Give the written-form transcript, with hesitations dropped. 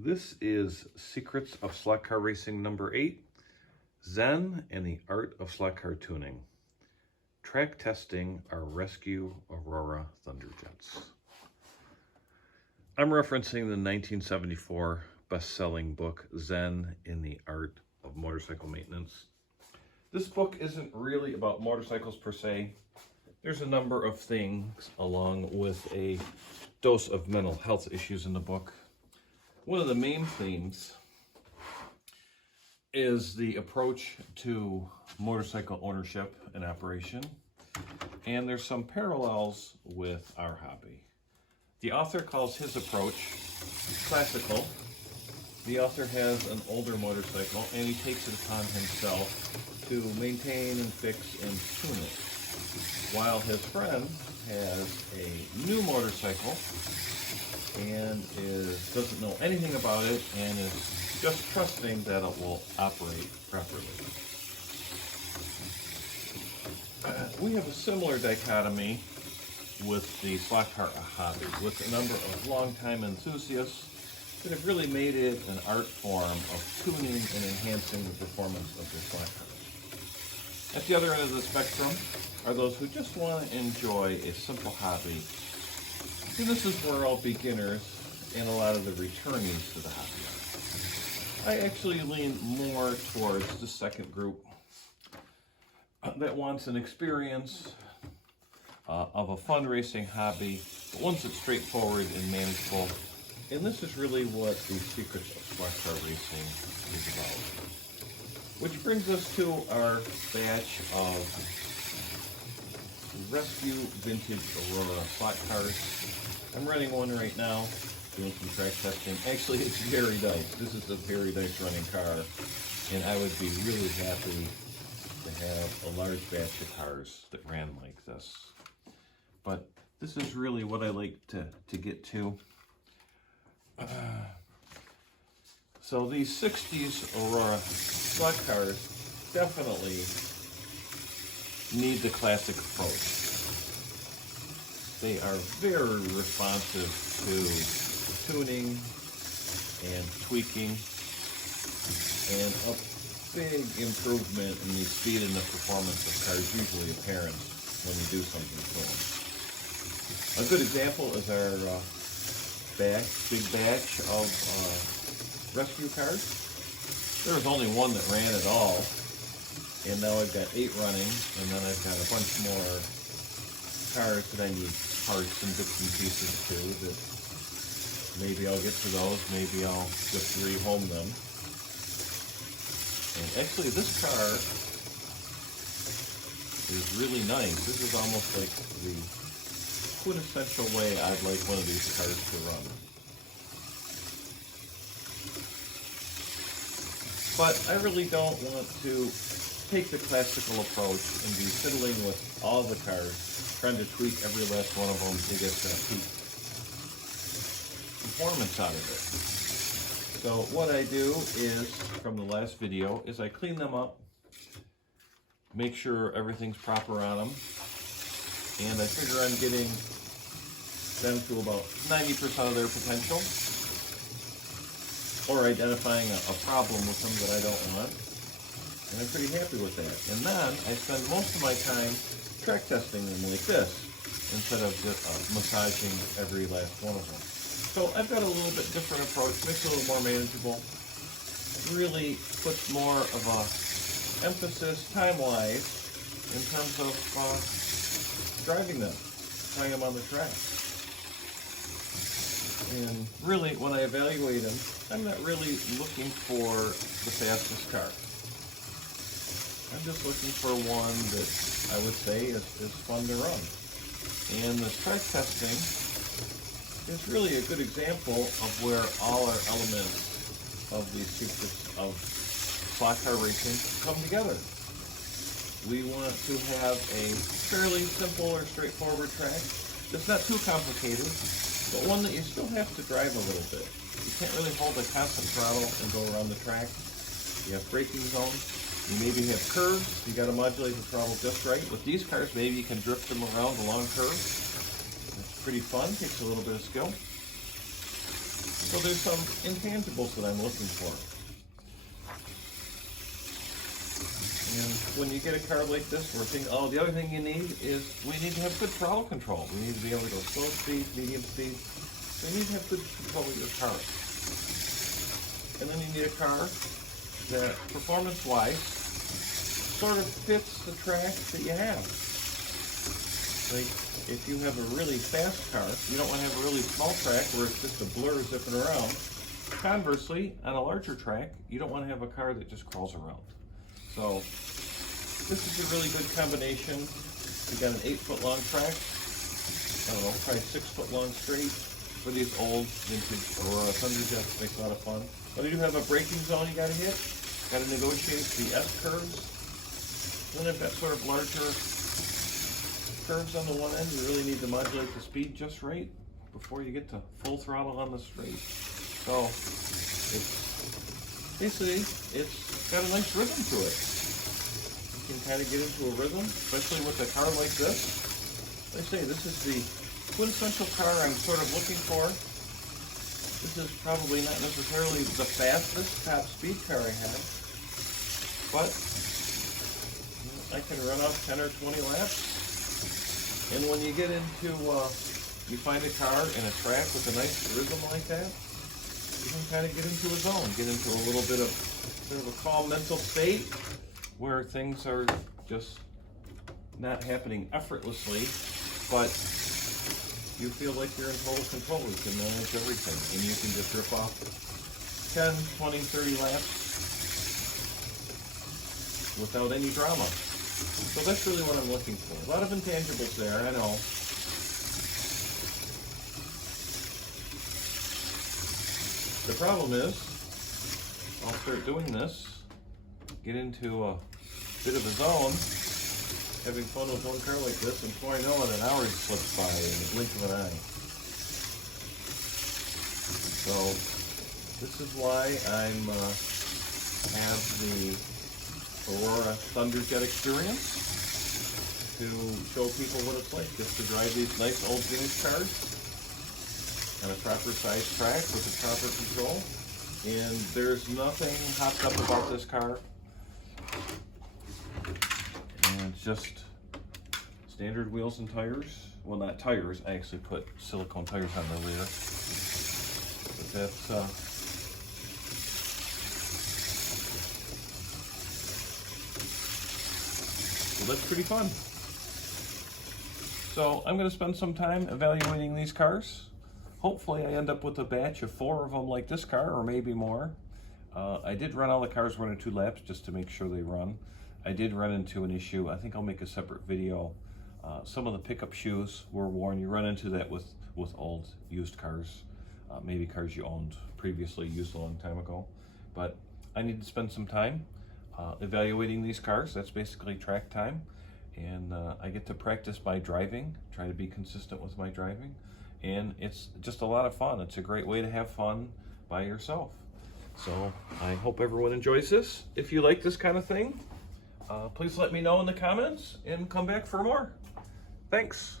This is Secrets of Slot Car Racing number 8, Zen and the Art of Slot Car Tuning. Track testing our rescue Aurora Thunder Jets. I'm referencing the 1974 best-selling book, Zen and the Art of Motorcycle Maintenance. This book isn't really about motorcycles per se. There's a number of things along with a dose of mental health issues in the book. One of the main themes is the approach to motorcycle ownership and operation, and there's some parallels with our hobby. The author calls his approach classical. The author has an older motorcycle and he takes it upon himself to maintain and fix and tune it, while his friend has a new motorcycle and doesn't know anything about it and is just trusting that it will operate properly. We have a similar dichotomy with the slot car hobby, with a number of longtime enthusiasts that have really made it an art form of tuning and enhancing the performance of their slot cars. At the other end of the spectrum are those who just want to enjoy a simple hobby. And this is where all beginners and a lot of the returnees to the hobby are. I actually lean more towards the second group that wants an experience of a fun racing hobby, but one that's straightforward and manageable. And this is really what the Secrets of Slot Car Racing is about. Which brings us to our batch of rescue vintage Aurora slot cars. I'm running one right now, doing some track testing. Actually, it's very nice. This is a very nice running car, and I would be really happy to have a large batch of cars that ran like this. But this is really what I like to get to. So these 60s Aurora slot cars definitely need the classic approach. They are very responsive to tuning and tweaking, and a big improvement in the speed and the performance of cars usually apparent when you do something to them. A good example is our big batch of rescue cars. There was only one that ran at all, and now I've got 8 running, and then I've got a bunch more cars that I need parts and bits and pieces to, that maybe I'll get to those, maybe I'll just rehome them. And actually this car is really nice. This is almost like the quintessential way I'd like one of these cars to run. But I really don't want to take the classical approach and be fiddling with all the cars, trying to tweak every last one of them to get peak performance out of it. So what I do is, from the last video, is I clean them up, make sure everything's proper on them, and I figure I'm getting them to about 90% of their potential, or identifying a problem with them that I don't want, and I'm pretty happy with that. And then I spend most of my time track testing them like this, instead of just massaging every last one of them. So I've got a little bit different approach, makes it a little more manageable, really puts more of a emphasis time-wise in terms of driving them, trying them on the track. And really, when I evaluate them, I'm not really looking for the fastest car. I'm just looking for one that I would say is fun to run. And the track testing is really a good example of where all our elements of the Secrets of Slot Car Racing come together. We want to have a fairly simple or straightforward track that's not too complicated, but one that you still have to drive a little bit. You can't really hold a constant throttle and go around the track. You have braking zones. You maybe have curves. You got to modulate the throttle just right. With these cars, maybe you can drift them around the long curve. It's pretty fun. Takes a little bit of skill. So there's some intangibles that I'm looking for. And when you get a car like this, the other thing you need is we need to have good throttle control. We need to be able to go slow speed, medium speed. So you need to have good control of your car. And then you need a car that, performance-wise, sort of fits the track that you have. Like, if you have a really fast car, you don't want to have a really small track where it's just a blur zipping around. Conversely, on a larger track, you don't want to have a car that just crawls around. So this is a really good combination. We got an 8-foot long track, I don't know, probably 6-foot long straight for these old vintage Aurora Thunder Jets. Makes a lot of fun. But you do have a braking zone you got to hit. Got to negotiate the S curves. Then I've got sort of larger curves on the one end. You really need to modulate the speed just right before you get to full throttle on the straight. So it's got a nice rhythm to it. You can kind of get into a rhythm, especially with a car like this. Like I say, this is the quintessential car I'm sort of looking for. This is probably not necessarily the fastest top speed car I have, but I can run off 10 or 20 laps. And when you get into, you find a car in a track with a nice rhythm like that, you can kind of get into a zone, get into a little bit of sort of a calm mental state where things are just not happening effortlessly, but you feel like you're in total control. You can manage everything, and you can just rip off 10, 20, 30 laps without any drama. So that's really what I'm looking for. A lot of intangibles there, I know. The problem is, I'll start doing this, get into a bit of a zone, having fun with one car like this, and before I know it, an hour slips by in the blink of an eye. So this is why I'm have the Aurora Thunder Jet experience, to show people what it's like just to drive these nice old vintage cars on a proper size track with the proper control. And there's nothing hopped up about this car. And it's just standard wheels and tires. Well, not tires, I actually put silicone tires on the rear. But that's so that's pretty fun. So I'm going to spend some time evaluating these cars. Hopefully I end up with a batch of 4 of them like this car, or maybe more. I did run all the cars 1 or 2 laps just to make sure they run. I did run into an issue. I think I'll make a separate video. Some of the pickup shoes were worn. You run into that with old used cars, maybe cars you owned previously, used a long time ago. But I need to spend some time evaluating these cars. That's basically track time. And I get to practice my driving, try to be consistent with my driving. And it's just a lot of fun. It's a great way to have fun by yourself. So I hope everyone enjoys this. If you like this kind of thing, please let me know in the comments and come back for more. Thanks.